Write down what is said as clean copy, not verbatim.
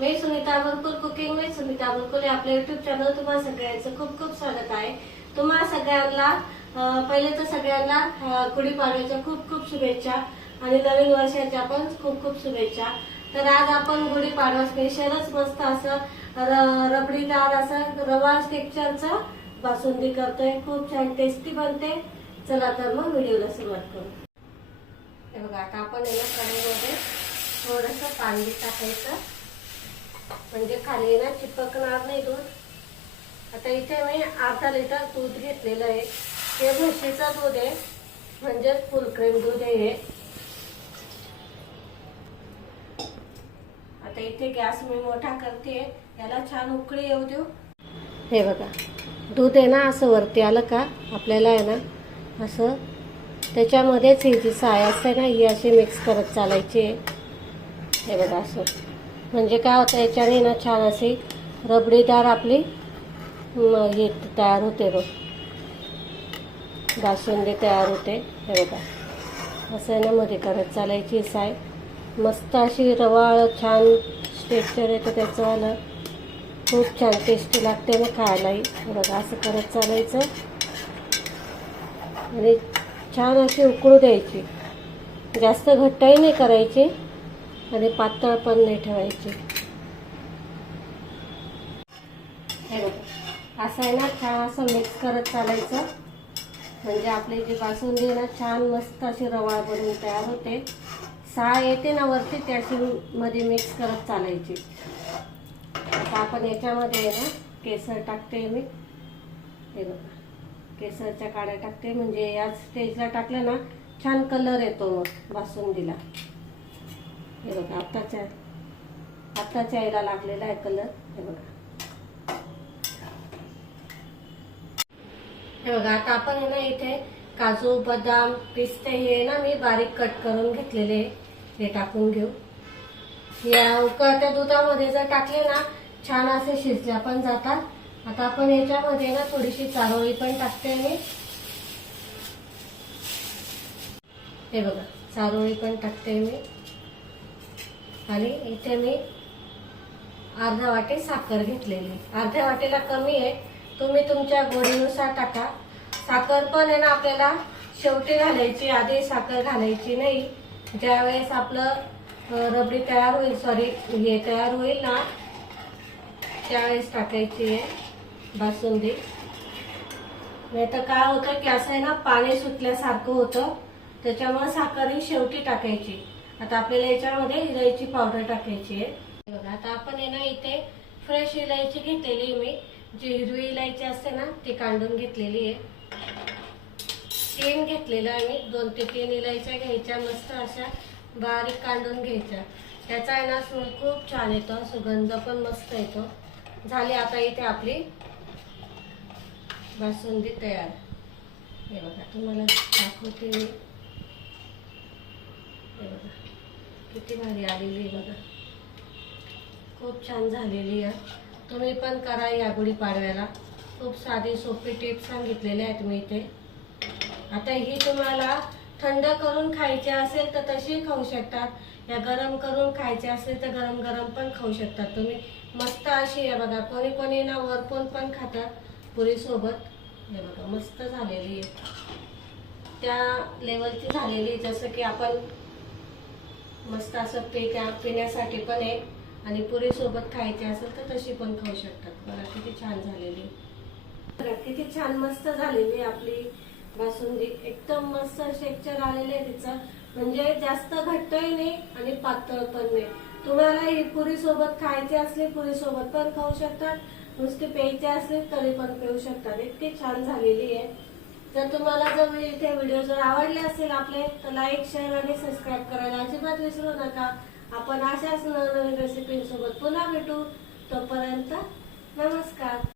मी Sunita बुरकुल cooking में सुनीता बुरकुल आपल्या YouTube channel तुम्हाला सगळ्यांचं खूप खूप स्वागत आहे। तुम्हा सगळ्यांना पहिले तर सगळ्यांना गुढीपाडव्याच्या खूप खूप शुभेच्छा आणि नवीन वर्षाच्या पण खूप खूप शुभेच्छा। तर आज आपण गुढीपाडवा स्पेशलच मस्त असं रबडीदार असं रवा टेक्स्चरचं बासुंदी करतोय, खूप छान टेस्टी बनते। चला तर मग व्हिडिओला सुरुवात करू। हे बघा, आता आपण याला कढईमध्ये थोडंसं पाणी टाकायचं म्हणजे खाली ना चिपकणार नाही दूध। आता इथे मी अर्धा लिटर दूध घेतलेलं आहे, हे म्हशीचं दूध आहे म्हणजे फुल क्रीम दूध आहे। आता इथे गॅस मी मोठा करते, याला छान उकळी येऊ देऊ। हे बघा, दूध आहे ना असं वरती आलं का आपल्याला आहे ना असं त्याच्यामध्येच ही जी साय असते ना ही अशी मिक्स करत चालायची। हे बघा असं म्हणजे काय होतं, याच्याने ना छान अशी रबडीदार आपली हे तयार होते, बघ बासुंदी तयार होते। हे बघा असं आहे ना मध्ये करत चालायची साय, मस्त अशी रवाळ छान टेक्स्चर येतं त्याचं आलं, खूप छान टेस्टी लागते ना खायलाही। बघा असं करत चालायचं आणि छान अशी उकळू द्यायची, जास्त घट्टही नाही करायची आणि पातळ पण नाही ठेवायची। हे बघा असं आहे ना छान असं मिक्स करत चालायचं म्हणजे आपली जी बासुंदी ना छान मस्त अशी रवाळ बनवून तयार होते। साय येते ना वरती त्याची मध्ये मिक्स करत चालायची। आता आपण याच्यामध्ये ना केसर टाकते मी। हे बघा केसरच्या काड्या टाकते म्हणजे या स्टेजला टाकलं ना छान कलर येतो मग बासुंदीला। हे बघा आत्ताच्या याला लागलेला आहे कलर। हे बघा आता आपण आहे ना इथे काजू बदाम पिस्ते हे ना मी बारीक कट करून घेतलेले, हे टाकून घेऊ। या उकळत्या दुधामध्ये जर टाकले ना छान असे शिजल्या पण जातात। आता आपण याच्यामध्ये ना थोडीशी चारोळी पण टाकते मी। हे बघा चारोळी पण टाकते मी आणि इथे मी अर्धा वाटी साखर घेतलेली, अर्ध्या वाटीला कमी आहे, तुम्ही तुमच्या गोडीनुसार टाका। साखर पण आहे ना आपल्याला शेवटी घालायची, आधी साखर घालायची नाही। ज्यावेळेस आपलं रबडी तयार होईल, सॉरी हे तयार होईल ना त्यावेळेस टाकायची आहे बासुंदी। नाही तर काय होतं की असं आहे ना पाणी सुटल्यासारखं होतं, त्याच्यामुळे साखर ही शेवटी टाकायची। आता आपल्याला याच्यामध्ये इलायची पावडर टाकायची आहे। बघा आता आपण आहे ना इथे फ्रेश इलायची घेतलेली मी, जी हिरवी इलायची असते ना ती काढून घेतलेली आहे। 3 घेतलेलं आहे मी, 2 ते 3 इलायच्या घ्यायच्या, मस्त अशा बारीक काढून घ्यायच्या। त्याचा आहे ना स्मेल खूप छान येतो, सुगंध पण मस्त येतो। झाली आता इथे आपली बासुंदी तयार। हे बघा तुम्हाला दाखवते मी, हे बघा किती भारी आलेली आहे, बघा खूप छान झालेली आहे। तुम्ही पण करा या गुढीपाडव्याला, खूप साधी सोपी टिप्स सांगितलेले आहेत मी इथे। आता ही तुम्हाला थंड करून खायची असेल तर तशी खाऊ शकतात, या गरम करून खायचे असेल तर गरम गरम पण खाऊ शकतात तुम्ही। मस्त अशी आहे बघा, कोणी कोणी ना वरपून पण खातात पुरी सोबत। हे बघा मस्त झालेली आहे, त्या लेवलची झालेली, जसं की आपण मस्त असं पिण्यासाठी पण आहे आणि पुरी सोबत खायची असेल तर तशी पण खाऊ शकतात। बघा किती छान झालेली, बघा किती छान मस्त झालेली आपली बासुंदी, एकदम मस्त टेक्स्चर आलेले आहे तिचं, म्हणजे जास्त घट्टही नाही आणि पातळ पण नाही। तुम्हाला ही पुरी सोबत खायची असली पुरी सोबत पण खाऊ शकतात, नुसती प्यायची असली तरी पण पिऊ शकतात, इतकी छान झालेली आहे। जर तुम्हाला जर इथे व्हिडिओ जर आवडले असेल आपले तर लाईक शेअर आणि सबस्क्राईब करायला अजिबात विसरू नका। आपण अशाच नवीन रेसिपी सोबत पुन्हा भेटू, तोपर्यंत नमस्कार।